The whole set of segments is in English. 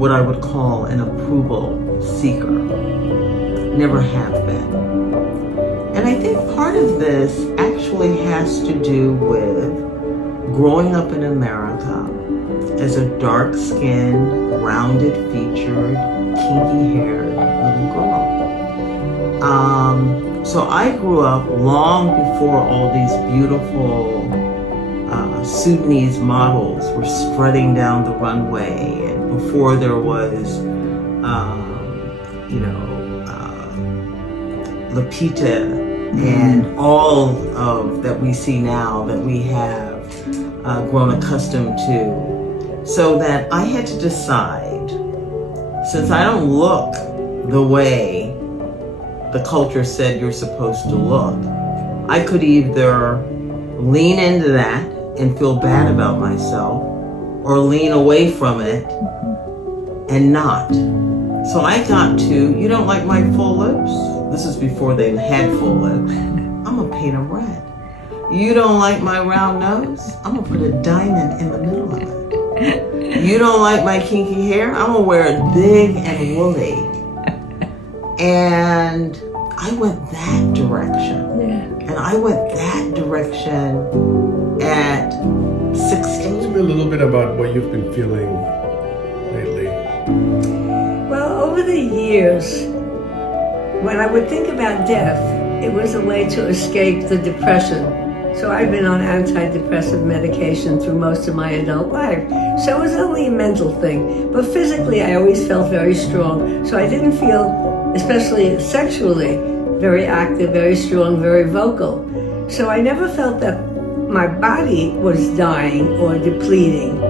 what I would call an approval seeker. Never have been. And I think part of this actually has to do with growing up in America as a dark-skinned, rounded-featured, kinky-haired little girl. So I grew up long before all these beautiful Sudanese models were strutting down the runway, and before there was, Lupita and all of that we see now that we have grown accustomed to. So that I had to decide, since I don't look the way the culture said you're supposed to look, I could either lean into that and feel bad about myself, or lean away from it and not. So I got to, you don't like my full lips? This is before they had full lips. I'm gonna paint them red. You don't like my round nose? I'm gonna put a diamond in the middle of it. You don't like my kinky hair? I'm gonna wear it big and woolly. And I went that direction. Yeah. And I went that direction at 16. Tell me a little bit about what you've been feeling lately. Well, over the years, when I would think about death, it was a way to escape the depression. So I've been on antidepressant medication through most of my adult life. So it was only a mental thing. But physically, I always felt very strong. So I didn't feel, especially sexually, very active, very strong, very vocal. So I never felt that my body was dying or depleting.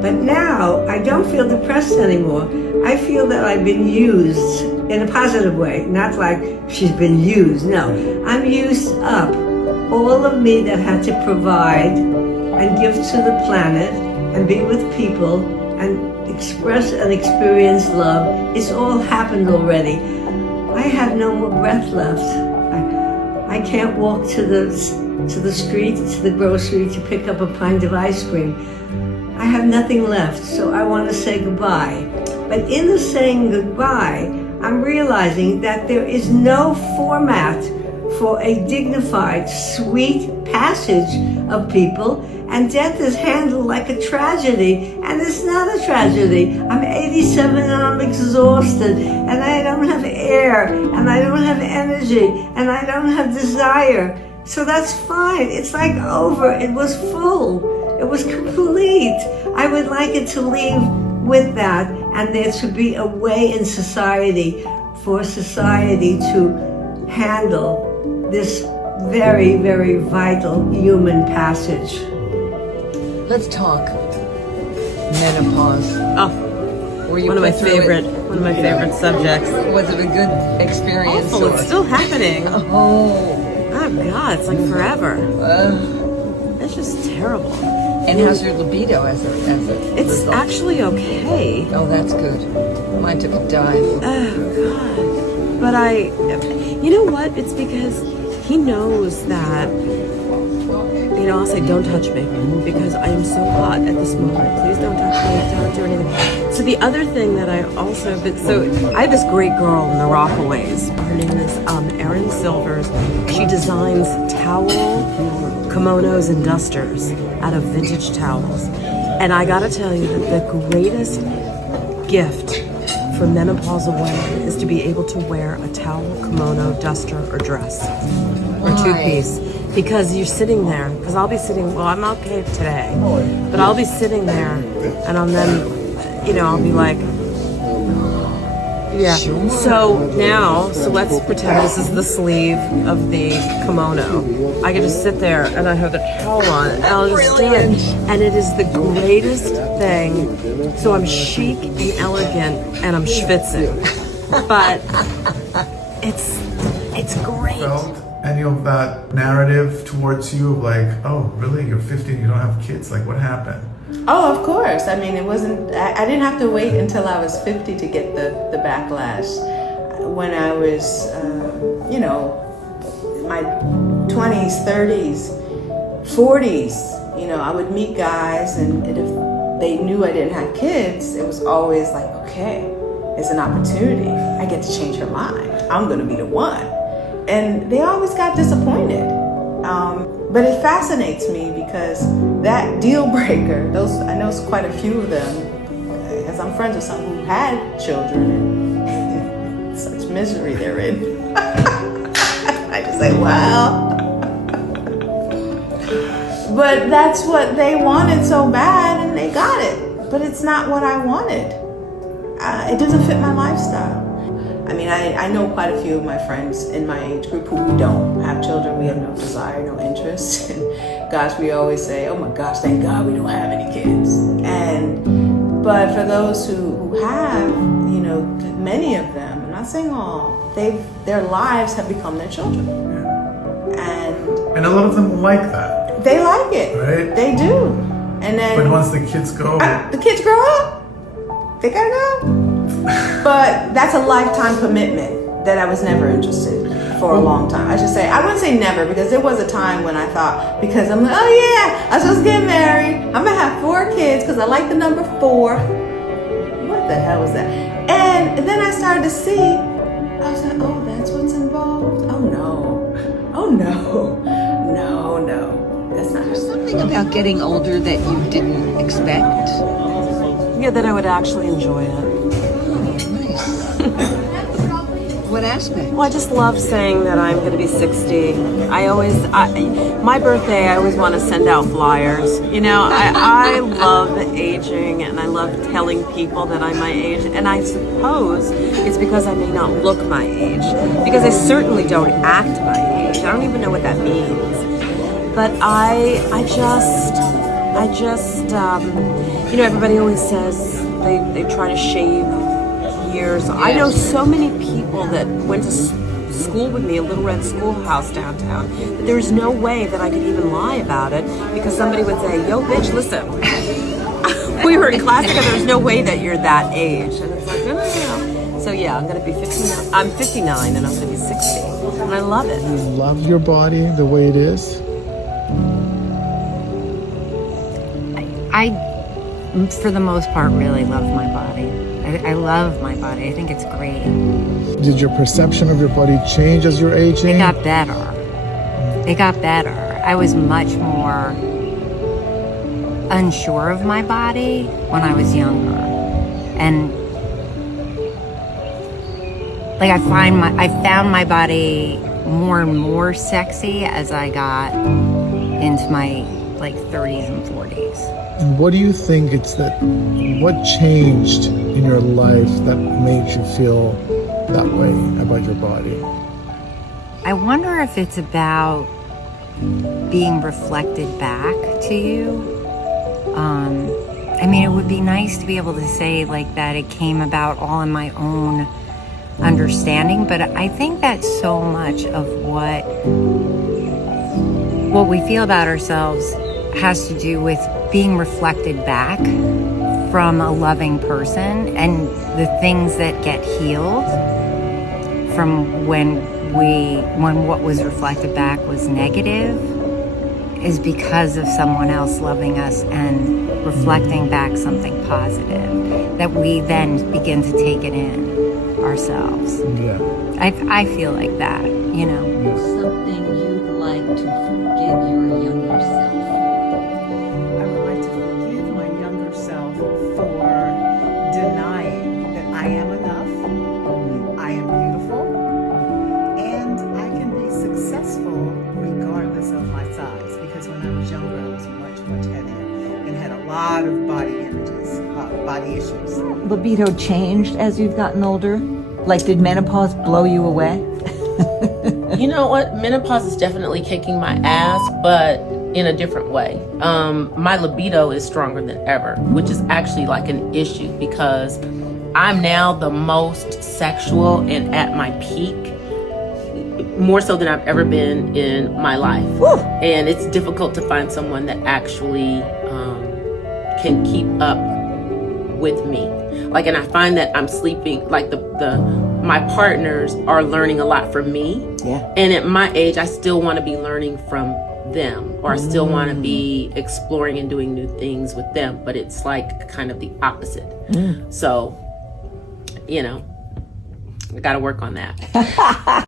But now, I don't feel depressed anymore. I feel that I've been used in a positive way, not like she's been used. No, I'm used up. All of me that had to provide and give to the planet and be with people and express and experience love, it's all happened already. I have no more breath left. I can't walk to the street, to the grocery to pick up a pint of ice cream. I have nothing left, so I want to say goodbye. But in the saying goodbye, I'm realizing that there is no format for a dignified, sweet passage of people, and death is handled like a tragedy, and it's not a tragedy. I'm 87 and I'm exhausted, and I don't have air, and I don't have energy, and I don't have desire. So that's fine. It's like over. It was full. It was complete. I would like it to leave with that, and there to be a way in society for society to handle this very, very vital human passage. Let's talk menopause. Oh, Were you one of my put through favorite subjects. Was it a good experience? Awful, it's still happening. Oh God, it's like forever. It's just terrible. And how's your libido as a It's result? actually okay. Oh, that's good. Mine took a dive. Oh God. But you know what? It's because he knows that, I'll say, don't touch me, because I am so hot at this moment. Please don't touch me, don't do anything. So the other thing that I also, I have this great girl in the Rockaways. Her name is Erin Silvers. She designs towel, kimonos, and dusters out of vintage towels. And I gotta tell you that the greatest gift for menopausal women is to be able to wear a towel, kimono, duster, or dress, or two-piece. Because you're sitting there, because I'll be sitting, well, I'm okay today, but I'll be sitting there, and I'll be like, yeah. So let's pretend this is the sleeve of the kimono. I can just sit there, and I have the towel on, and I'll just do it. And it is the greatest thing. So I'm chic and elegant, and I'm schwitzing. But it's great. Felt any of that narrative towards you of like, oh, really? You're 50 and you don't have kids? Like, what happened? Oh, of course. I mean, it wasn't, I didn't have to wait until I was 50 to get the backlash. When I was, my 20s, 30s, 40s, I would meet guys, and if they knew I didn't have kids, it was always like, okay, it's an opportunity. I get to change her mind. I'm gonna be the one. And they always got disappointed. But it fascinates me because that deal breaker, I know quite a few of them, as I'm friends with some who had children and such misery they're in. I just say, wow. But that's what they wanted so bad, and they got it. But it's not what I wanted. It doesn't fit my lifestyle. I mean, I know quite a few of my friends in my age group who don't have children. We have no desire, no interest. And gosh, we always say, oh my gosh, thank God we don't have any kids. But for those who have, you know, many of them, I'm not saying all, their lives have become their children. And a lot of them like that. They like it. Right? They do. And then, but once the kids go, the kids grow up. They gotta go. But that's a lifetime commitment that I was never interested in for a long time. I should say, I wouldn't say never, because there was a time when I thought, because I'm like, oh yeah, I'm supposed to get married. I'm gonna have 4 kids because I like the number 4. What the hell was that? And then I started to see, I was like, oh, that's what's involved? Oh no. Oh no. No. That's not. There's something about getting older that you didn't expect. Yeah, that I would actually enjoy it. Nice. What aspect? Well, I just love saying that I'm going to be 60. My birthday, I always want to send out flyers. You know, I love aging, and I love telling people that I'm my age. And I suppose it's because I may not look my age, because I certainly don't act my age. I don't even know what that means. But I just, you know, everybody always says they try to shave years. Yes. I know so many people that went to school with me, a little red schoolhouse downtown, that there's no way that I could even lie about it, because somebody would say, yo, bitch, listen, we were in class together, there's no way that you're that age. And it's like, no. So yeah, I'm going to be 59. I'm 59 and I'm going to be 60. And I love it. You love your body the way it is? I, for the most part, really love my body. I love my body. I think it's great. Did your perception of your body change as you're aging? It got better. I was much more unsure of my body when I was younger. And like I found my body more and more sexy as I got into my like 30s and 40s. And what do you think what changed in your life that made you feel that way about your body? I wonder if it's about being reflected back to you. I mean, it would be nice to be able to say like that it came about all in my own understanding, but I think that so much of what we feel about ourselves has to do with being reflected back from a loving person, and the things that get healed from when what was reflected back was negative is because of someone else loving us and reflecting back something positive that we then begin to take it in ourselves. Yeah. I feel like that, you know. Something you'd like to forgive your younger self. I would like to forgive my younger self for denying that I am enough, I am beautiful, and I can be successful regardless of my size. Because when I was younger, I was much heavier and had a lot of body images, body issues. Libido changed as you've gotten older? Like, did menopause blow you away? You know what? Menopause is definitely kicking my ass, but in a different way. My libido is stronger than ever, which is actually like an issue because I'm now the most sexual and at my peak, more so than I've ever been in my life. Woo! And it's difficult to find someone that actually can keep up with me. Like, and I find that I'm sleeping, like my partners are learning a lot from me. Yeah. And at my age, I still want to be learning from them, or I still want to be exploring and doing new things with them, but it's like kind of the opposite. So, you know, I got to work on that.